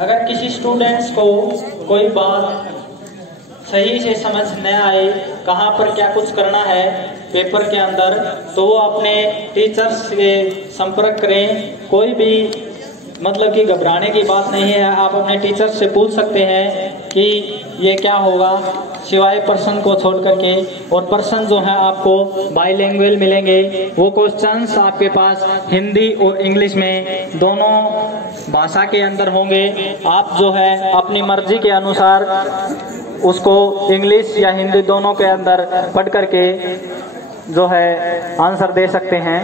अगर किसी स्टूडेंट्स को कोई बात सही से समझ न आए, कहाँ पर क्या कुछ करना है पेपर के अंदर, तो वो अपने टीचर्स से संपर्क करें। कोई भी मतलब कि घबराने की बात नहीं है, आप अपने टीचर से पूछ सकते हैं कि ये क्या होगा, सिवाय पर्सन को छोड़ करके। और पर्सन जो है आपको बाईलैंग्वेज मिलेंगे, वो क्वेश्चंस आपके पास हिंदी और इंग्लिश में दोनों भाषा के अंदर होंगे। आप जो है अपनी मर्जी के अनुसार उसको इंग्लिश या हिंदी दोनों के अंदर पढ़ करके जो है आंसर दे सकते हैं।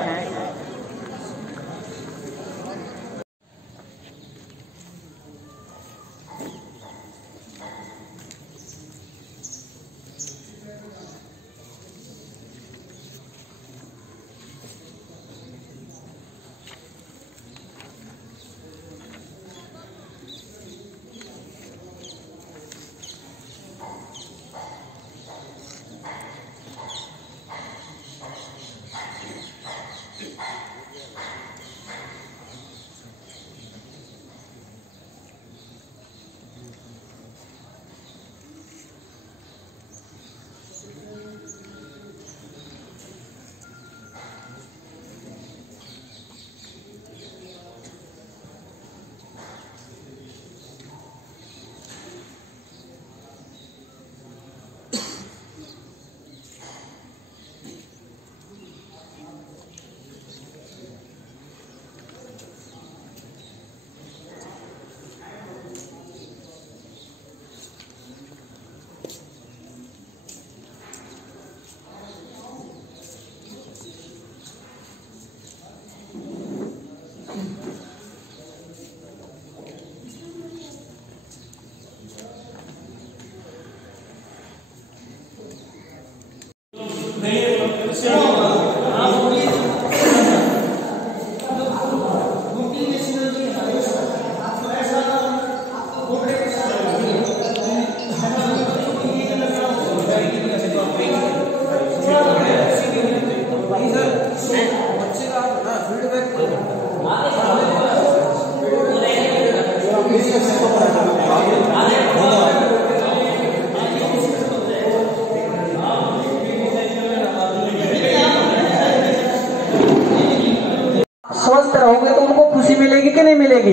स्वस्थ रहोगे तो उनको खुशी मिलेगी कि नहीं मिलेगी?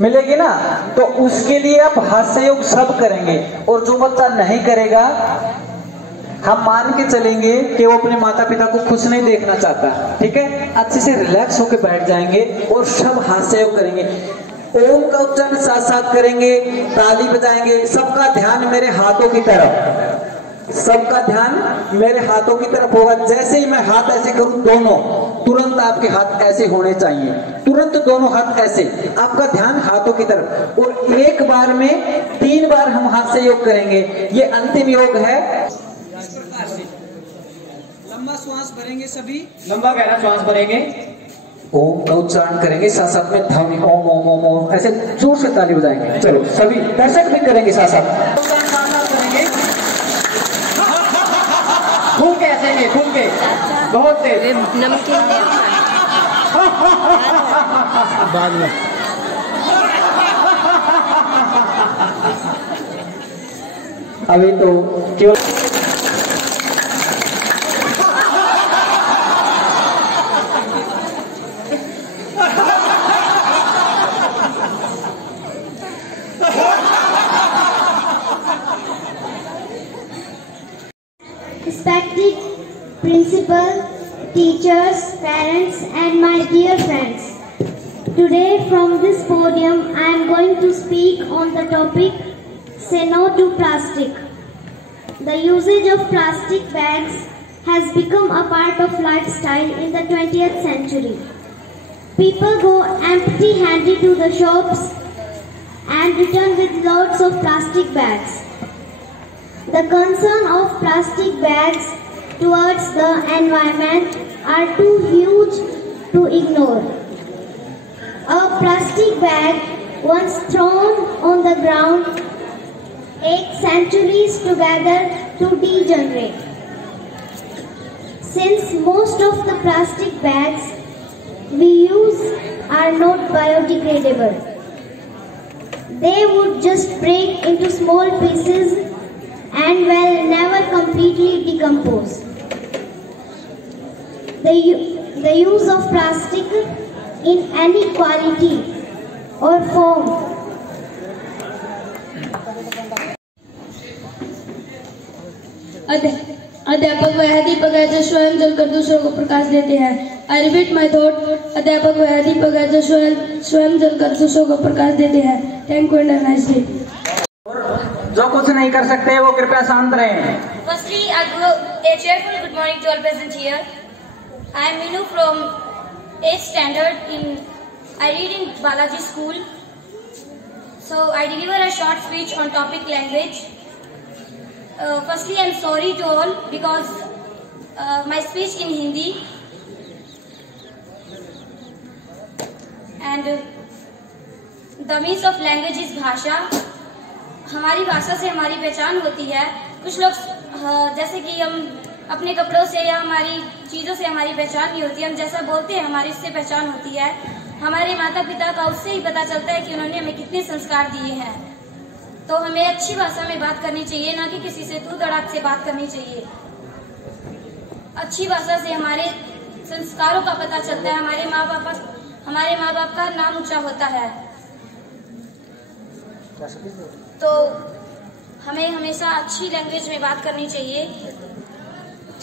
मिलेगी ना। तो उसके लिए आप हास्य योग सब करेंगे। और जो बच्चा नहीं करेगा, हम मान के चलेंगे कि वो अपने माता पिता को खुश नहीं देखना चाहता, ठीक है। अच्छे से रिलैक्स होकर बैठ जाएंगे और सब हास्य योग करेंगे। ओम का उच्चारण साथ साथ करेंगे, ताली बजाएंगे। सबका ध्यान मेरे हाथों की तरफ, सबका ध्यान मेरे हाथों की तरफ होगा। जैसे ही मैं हाथ ऐसे करूं, दोनों तुरंत आपके हाथ ऐसे होने चाहिए, तुरंत दोनों हाथ ऐसे, आपका ध्यान हाथों की तरफ। और एक बार में 3 बार हम हाथ से योग करेंगे। ये अंतिम योग है। इस प्रकार से लंबा श्वास भरेंगे, सभी लंबा गहरा श्वास भरेंगे। ओम का उच्चारण करेंगे, साथ साथ में ध्वनि ओम ओम ओम ओम ऐसे जोर से ताली बजाएंगे। चलो सभी दर्शक भी करेंगे साथ साथ करेंगे। खुल के हंसेंगे, खुल के, बहुत तेज। नमकीन बाद में अभी तो केवल Respected principal, teachers, parents and my dear friends. Today from this podium I am going to speak on the topic Say No to Plastic. The usage of plastic bags has become a part of lifestyle in the 20th century. People go empty-handed to the shops and return with lots of plastic bags. The concern of plastic bags towards the environment are too huge to ignore. A plastic bag once thrown on the ground takes centuries to gather to degenerate. Since most of the plastic bags we use are not biodegradable, they would just break into small pieces and will never completely decompose. The use of plastic in any quality or form अध्यापक वह दीपक है जो स्वयं जलकर दूसरों को प्रकाश देते हैं। आई रिपीट माई थॉट, अध्यापक वह दीपक है जो स्वयं जलकर दूसरों को प्रकाश देते हैं। Thank you and nice day. जो कुछ नहीं कर सकते वो कृपया शांत रहें। Firstly, I give a cheerful good morning to all present here. I am Minu from 8th standard I read in Balaji school. So I deliver a short speech on topic language. Firstly, I am sorry to all because my speech in Hindi and the means of language is भाषा। हमारी भाषा से हमारी पहचान होती है। कुछ लोग जैसे कि हम अपने कपड़ों से या हमारी चीज़ों से हमारी पहचान नहीं होती, हम जैसा बोलते हैं हमारी इससे पहचान होती है। हमारे माता पिता का उससे ही पता चलता है कि उन्होंने हमें कितने संस्कार दिए हैं। तो हमें अच्छी भाषा में बात करनी चाहिए, ना कि किसी से तू तड़ाक से बात करनी चाहिए। अच्छी भाषा से हमारे संस्कारों का पता चलता है, हमारे माँ बाप का नाम ऊंचा होता है। तो हमें हमेशा अच्छी लैंग्वेज में बात करनी चाहिए।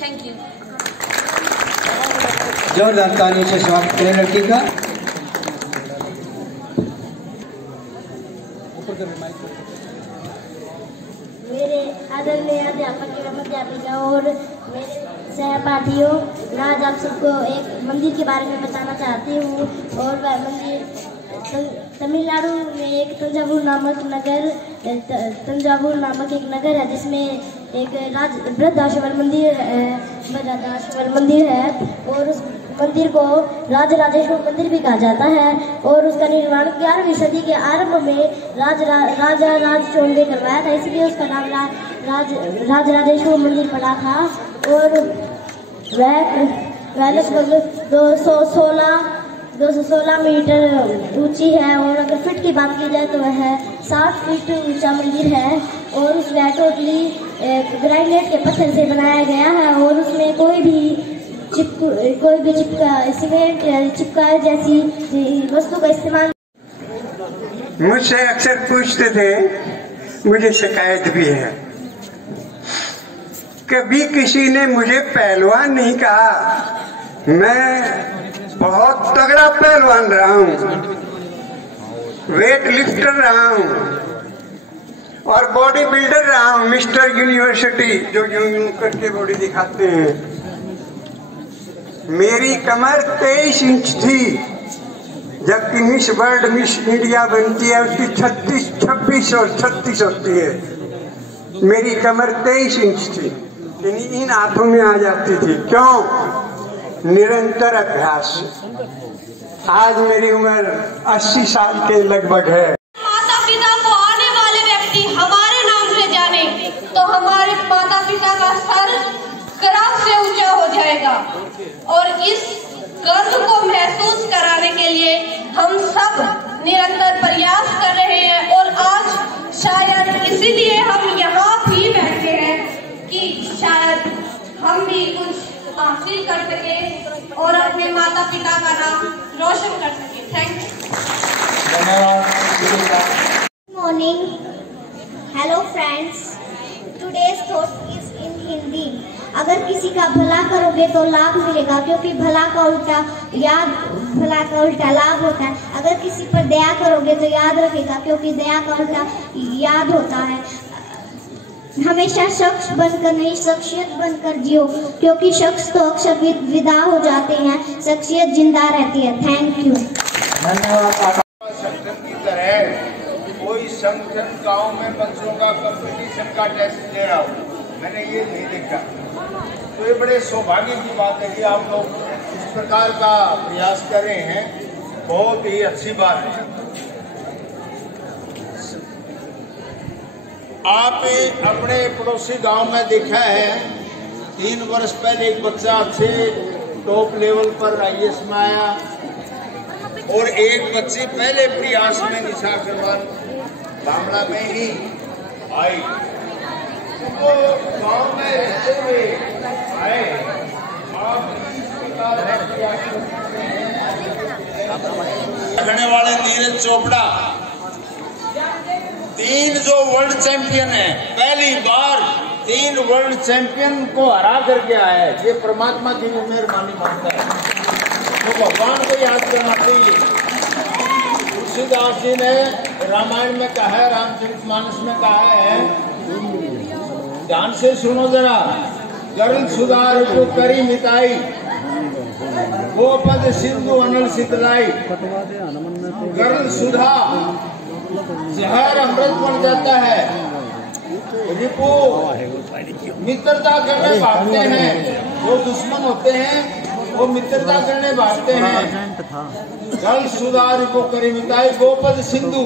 Thank you. जोरदार तालियों से स्वागत करें लड़की का। मेरे आदरणीय अध्यापक एवं अध्यापिका और मेरे सहपाठियों, मैं आज आप सबको एक मंदिर के बारे में बताना चाहती हूँ। और वह मंदिर तमिलनाडु में एक तंजावुर नामक एक नगर है जिसमें एक बृहदाश्वर मंदिर है और उस मंदिर को राजराजेश्वर मंदिर भी कहा जाता है। और उसका निर्माण 11वीं सदी के आरंभ में राजा राज चोल ने करवाया था, इसलिए उसका नाम राजराजेश्वर मंदिर पड़ा था। और वह लगभग 216 मीटर ऊंची है। और अगर फीट की बात की जाए तो वह 60 फीट ऊंचा मंदिर है। और उसमें टोटली ग्रेनाइट के पत्थर से बनाया गया है और उसमें कोई भी चिपका जैसी वस्तु का इस्तेमाल। मुझसे अक्सर पूछते थे, मुझे शिकायत भी है, कभी किसी ने मुझे पहलवान नहीं कहा। मैं बहुत तगड़ा पहलवान रहा हूँ, वेट लिफ्टर रहा हूँ और बॉडी बिल्डर रहा हूँ। मिस्टर यूनिवर्सिटी जो यूं करके बॉडी दिखाते हैं। मेरी कमर 23 इंच थी, जबकि मिस वर्ल्ड मिस इंडिया बनती है उसकी 36, 26 और 36 होती है। मेरी कमर 23 इंच थी, इन हाथों में आ जाती थी। क्यों? निरंतर अभ्यास। आज मेरी उम्र 80 साल के लगभग है। माता पिता को आने वाले व्यक्ति हमारे नाम से जाने तो हमारे माता पिता का सर गर्व से ऊंचा हो जाएगा। और इस गर्व को महसूस कराने के लिए हम सब निरंतर प्रयास कर रहे हैं। और आज शायद इसीलिए हम यहाँ भी बैठे हैं कि शायद हम भी कुछ हासिल कर सके और अपने माता पिता का नाम रोशन कर सके। Thank you. Good morning. Hello friends. Today's thought is in Hindi. अगर किसी का भला करोगे तो लाभ मिलेगा, क्योंकि भला का उल्टा लाभ होता है। अगर किसी पर दया करोगे तो याद रखेगा, क्योंकि दया का उल्टा याद होता है। हमेशा शख्स बनकर नहीं, शख्सियत बनकर जियो, क्योंकि शख्स तो अक्सर विदा हो जाते हैं, शख्सियत जिंदा रहती है। Thank you. संगठन की तरह कोई संगठन गांव में बच्चों का कंपटीशन का टेस्ट दे रहा हो, मैंने ये नहीं देखा। तो ये बड़े सौभाग्य की बात है कि आप लोग इस प्रकार का प्रयास कर रहे हैं, बहुत ही अच्छी बात है। आपने अपने पड़ोसी गांव में देखा है, 3 वर्ष पहले एक बच्चा अच्छे टॉप लेवल पर IAS में आया और एक बच्ची पहले प्रयास में निशा अग्रवाल बामला में ही आई। वो गांव में रहते हुए आए। रहने वाले नीरज चोपड़ा 3 जो वर्ल्ड चैंपियन है, पहली बार 3 वर्ल्ड चैंपियन को हरा करके आया है। ये परमात्मा की भी मेहरबानी मानता है, तो भगवान को याद करना चाहिए। तुलसीदास जी ने रामायण में कहा है, रामचरितमानस में कहा है, ध्यान से सुनो जरा। गरुड़ सुधार को करी मिताई, वो पद सिंधु अनल शीतलाई। गरुड़ सुधा जहर अमृत बन जाता है। रिपु मित्रता करने भागते हैं, जो दुश्मन होते हैं वो मित्रता करने भागते हैं। जल सुधार को करी मिताई, गोपद सिंधु,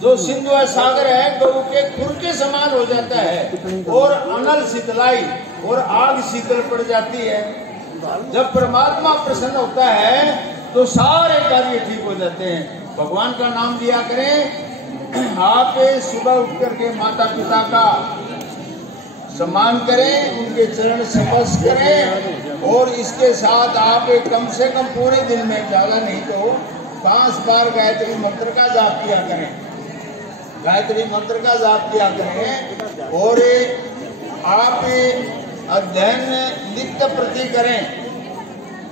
जो सिंधु है सागर है, गौ के खुर के समान हो जाता है। और अनल शीतलाई, और आग शीतल पड़ जाती है। जब परमात्मा प्रसन्न होता है तो सारे कार्य ठीक हो जाते हैं। भगवान का नाम लिया करें। आप सुबह उठ करके माता पिता का सम्मान करें, उनके चरण स्पर्श करें, और इसके साथ आप कम से कम पूरे दिन में ज्यादा नहीं तो 5 बार गायत्री मंत्र का जाप किया करें। गायत्री मंत्र का जाप किया करें, और आप अध्ययन नित्य प्रति करें।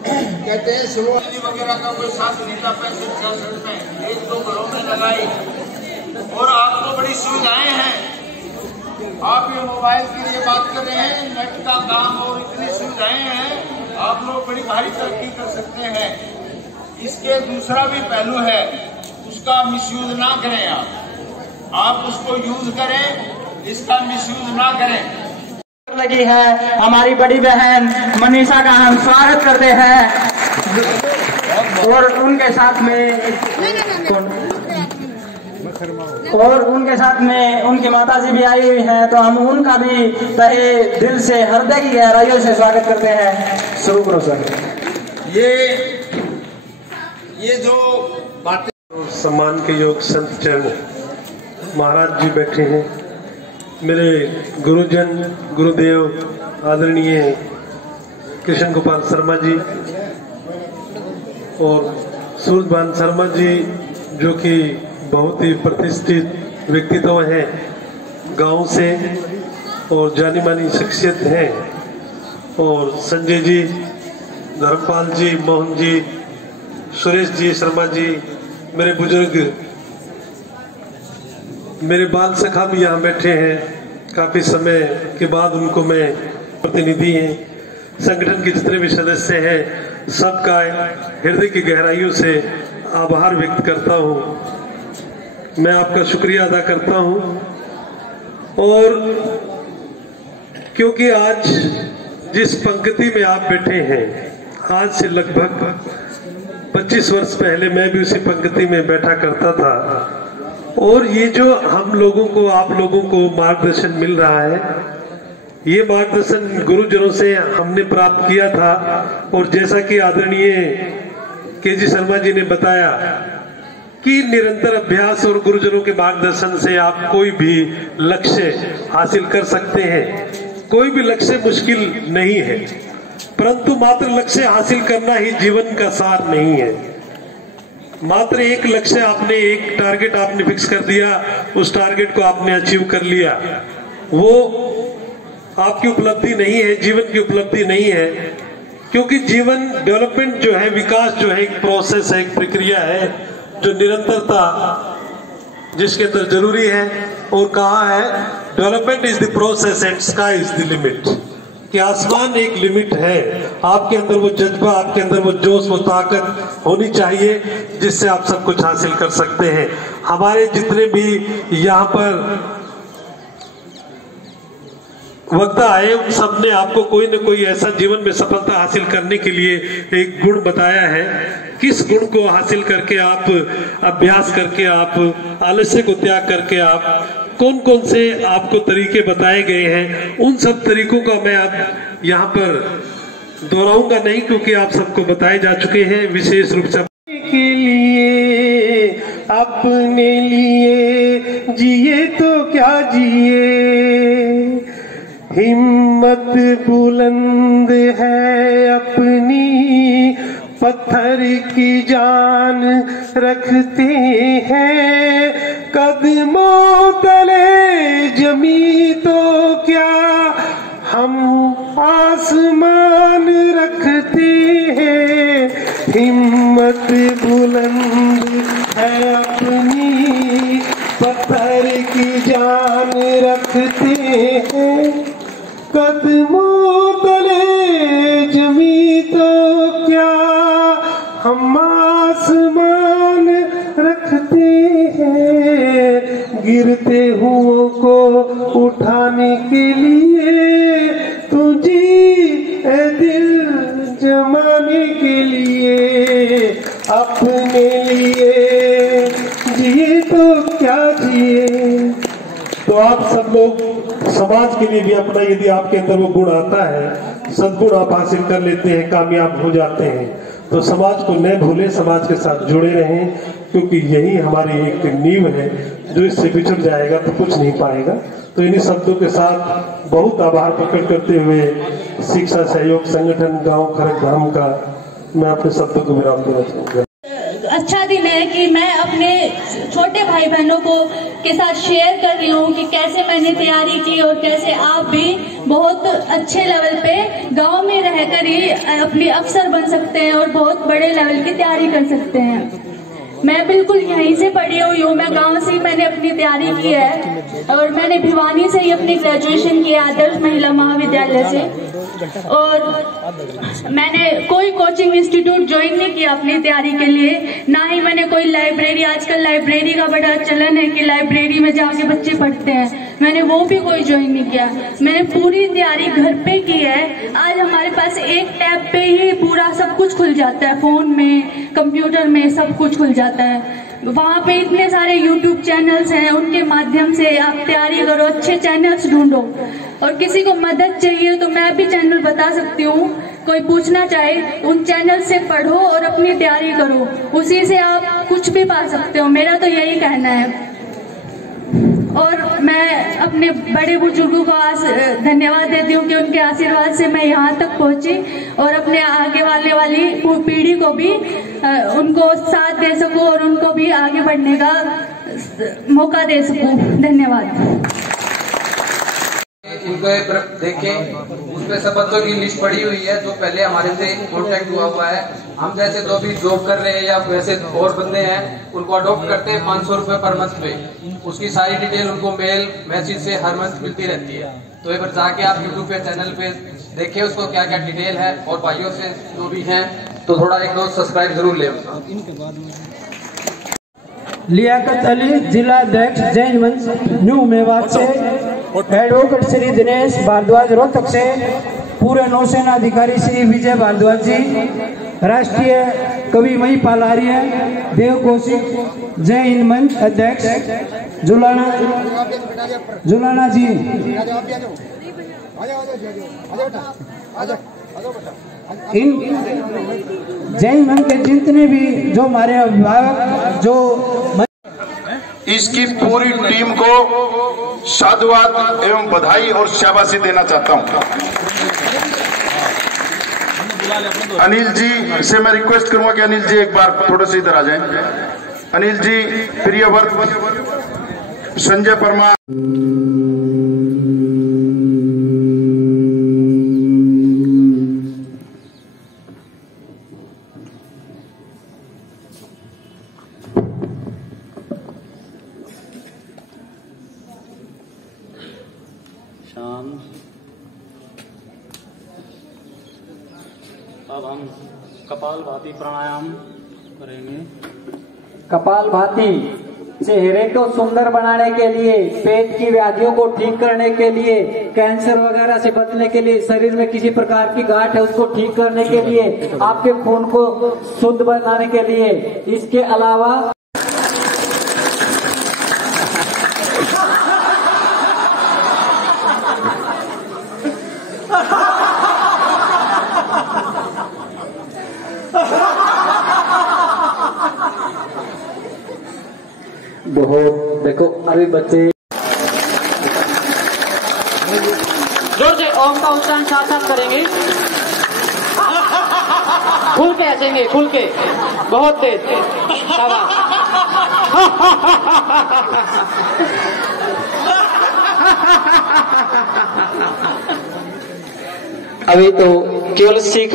कहते हैं श्लोक वगैरह का कोई साथ नीला पैसे में 1-2 घरों में लगाई, और आपको बड़ी सुविधाएं हैं। आप ये मोबाइल के लिए बात कर रहे हैं, नेट का काम और इतनी सुविधाएं हैं, आप लोग बड़ी भारी तरक्की कर सकते हैं। इसके दूसरा भी पहलू है, उसका मिसयूज ना करें। आप उसको यूज करें, इसका मिसयूज ना करें। लगी है हमारी बड़ी बहन मनीषा का हम स्वागत करते हैं, और उनके साथ में उनकी माताजी भी आई हुई हैं, तो हम उनका भी तहे दिल से हृदय की गहराइयों से स्वागत करते हैं। शुरू करो सर। ये जो बातें सम्मान के योग संत चरण महाराज जी बैठे हैं, मेरे गुरुजन गुरुदेव आदरणीय कृष्ण गोपाल शर्मा जी और सूरजभान शर्मा जी, जो कि बहुत ही प्रतिष्ठित व्यक्तित्व हैं, गांव से और जानी मानी शख्सियत हैं, और संजय जी, धर्मपाल जी, मोहन जी, सुरेश जी शर्मा जी, मेरे बुजुर्ग, मेरे बाल सखा भी यहाँ बैठे हैं। काफी समय के बाद उनको मैं प्रतिनिधि हैं, संगठन के जितने भी सदस्य हैं, सबका हृदय की गहराइयों से आभार व्यक्त करता हूँ। मैं आपका शुक्रिया अदा करता हूँ। और क्योंकि आज जिस पंक्ति में आप बैठे हैं, आज से लगभग 25 वर्ष पहले मैं भी उसी पंक्ति में बैठा करता था, और ये जो हम लोगों को, आप लोगों को मार्गदर्शन मिल रहा है, ये मार्गदर्शन गुरुजनों से हमने प्राप्त किया था। और जैसा कि आदरणीय केजी शर्मा जी ने बताया कि निरंतर अभ्यास और गुरुजनों के मार्गदर्शन से आप कोई भी लक्ष्य हासिल कर सकते हैं। कोई भी लक्ष्य मुश्किल नहीं है, परंतु मात्र लक्ष्य हासिल करना ही जीवन का सार नहीं है। मात्र एक लक्ष्य आपने, एक टारगेट आपने फिक्स कर दिया, उस टारगेट को आपने अचीव कर लिया, वो आपकी उपलब्धि नहीं है, जीवन की उपलब्धि नहीं है। क्योंकि जीवन डेवलपमेंट जो है, विकास जो है, एक प्रोसेस है, एक प्रक्रिया है, जो निरंतरता जिसके अंदर जरूरी है। और कहा है development is the process and sky is the limit, कि आसमान एक लिमिट है। आपके अंदर वो जज्बा, आपके अंदर वो जोश, वो ताकत होनी चाहिए जिससे आप सब कुछ हासिल कर सकते हैं। हमारे जितने भी यहाँ पर वक्ता आए, उन सब ने आपको कोई न कोई ऐसा जीवन में सफलता हासिल करने के लिए एक गुण बताया है। किस गुण को हासिल करके आप अभ्यास करके, आप आलस्य को त्याग करके, आप कौन कौन से आपको तरीके बताए गए हैं, उन सब तरीकों का मैं आप यहाँ पर दोहराऊंगा नहीं, क्योंकि आप सबको बताए जा चुके हैं। विशेष रूप से के लिए, अपने लिए जिए बुलंद है अपनी पत्थर की जान रखते हैं, कदमों तले जमी तो क्या हम आसमान रखते हैं। हिम्मत बुलंद है अपनी पत्थर की जान रखते हैं, कदमों तले जमी तो क्या हम आसमान रखते हैं। गिरते हुओं को उठाने के लिए तुझे ए दिल जमाने के लिए, अपने लिए जिए तो क्या जिए। तो आप सब लोग समाज के लिए भी अपना, यदि आपके अंदर वो गुण आता है, सद्गुण आप हासिल कर लेते हैं, कामयाब हो जाते हैं, तो समाज को न भूले, समाज के साथ जुड़े रहें, क्योंकि यही हमारी एक नींव है। जो इससे बिछड़ जाएगा तो कुछ नहीं पाएगा। तो इन्हीं शब्दों के साथ बहुत आभार प्रकट करते हुए शिक्षा सहयोग संगठन गांव खरकधाम का मैं अपने शब्दों को विराम देना चाहूंगा। अच्छा दिन है कि मैं अपने छोटे भाई बहनों को के साथ शेयर कर रही हूँ कि कैसे मैंने तैयारी की और कैसे आप भी बहुत अच्छे लेवल पे गांव में रहकर ही अपनी अफसर बन सकते हैं और बहुत बड़े लेवल की तैयारी कर सकते हैं। मैं बिल्कुल यहीं से पढ़ी हुई हूँ, मैं गांव से ही मैंने अपनी तैयारी की है और मैंने भिवानी से ही अपनी ग्रेजुएशन की आदर्श महिला महाविद्यालय से, और मैंने कोई कोचिंग इंस्टीट्यूट ज्वाइन नहीं किया अपनी तैयारी के लिए, ना ही मैंने कोई लाइब्रेरी, आजकल लाइब्रेरी का बड़ा चलन है कि लाइब्रेरी में जाके बच्चे पढ़ते हैं, मैंने वो भी कोई ज्वाइन नहीं किया। मैंने पूरी तैयारी घर पे की है। आज हमारे पास एक टैब पे ही पूरा सब कुछ खुल जाता है, फोन में, कंप्यूटर में सब कुछ खुल जाता है। वहाँ पे इतने सारे YouTube चैनल्स हैं, उनके माध्यम से आप तैयारी करो, अच्छे चैनल्स ढूंढो। और किसी को मदद चाहिए तो मैं भी चैनल बता सकती हूँ, कोई पूछना चाहे उन चैनल से पढ़ो और अपनी तैयारी करो, उसी से आप कुछ भी पा सकते हो। मेरा तो यही कहना है। और मैं अपने बड़े बुजुर्गों को धन्यवाद देती हूँ कि उनके आशीर्वाद से मैं यहाँ तक पहुँची और अपने आगे वाली पीढ़ी को भी उनको साथ दे सकूँ और उनको भी आगे बढ़ने का मौका दे सकूँ। धन्यवाद। इनको एक देखें, उसमें सब बच्चों की लिस्ट पड़ी हुई है जो पहले हमारे से कॉन्टेक्ट हुआ है। हम जैसे जो भी जॉब कर रहे हैं या वैसे और बंदे हैं, उनको अडॉप्ट करते हैं 500 रुपए पर मंथ पे। उसकी सारी डिटेल उनको मेल मैसेज से हर मंथ मिलती रहती है। तो एक बार जाके आप यूट्यूब पे चैनल पे देखें उसको क्या क्या डिटेल है, और भाइयों से जो भी है तो थोड़ा एक दो सब्सक्राइब जरूर ले। लियाकत अली, जिला अध्यक्ष जैन मंच न्यू मेवात से, एडवोकेट श्री दिनेश भारद्वाज रोहतक से, पूरे नौसेना अधिकारी श्री विजय भारद्वाज जी, राष्ट्रीय कवि महिपाल आर्य, देव कौशिक, जय हिंद मंच अध्यक्ष जुलाना जी, इन जय हिंद मंच के जितने भी जो हमारे अभिभावक जो इसकी पूरी टीम को साधुवाद एवं बधाई और शाबाशी देना चाहता हूं। अनिल जी से मैं रिक्वेस्ट करूंगा कि अनिल जी एक बार थोड़े से इधर आ जाएं। अनिल जी, प्रियव्रत, संजय परमार, अब हम कपालभाति प्राणायाम करेंगे। कपालभाति चेहरे को सुंदर बनाने के लिए, पेट की व्याधियों को ठीक करने के लिए, कैंसर वगैरह से बचने के लिए, शरीर में किसी प्रकार की गांठ है उसको ठीक करने के लिए, आपके खून को शुद्ध बनाने के लिए। इसके अलावा बहुत देखो अभी बच्चे जोर से ओम का उच्चारण साथ साथ करेंगे, खुल के हंसेंगे, खुल के, बहुत तेज। अभी तो केवल सीख